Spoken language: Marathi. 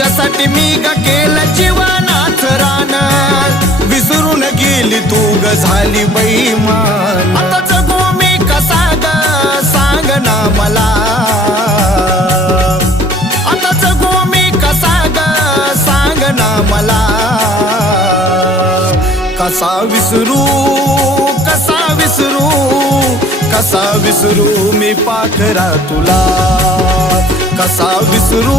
तुझ्यासाठी मी ग केलं जीवनात रान, विसरून गेली तू ग झाली बेईमान. आता जगू मी कसा ग सांग ना मला, आता जगू मी कसा ग सांग ना मला. कसा विसरू कसा विसरू कसा विसरू मी पाखरा तुला, कसा विसरू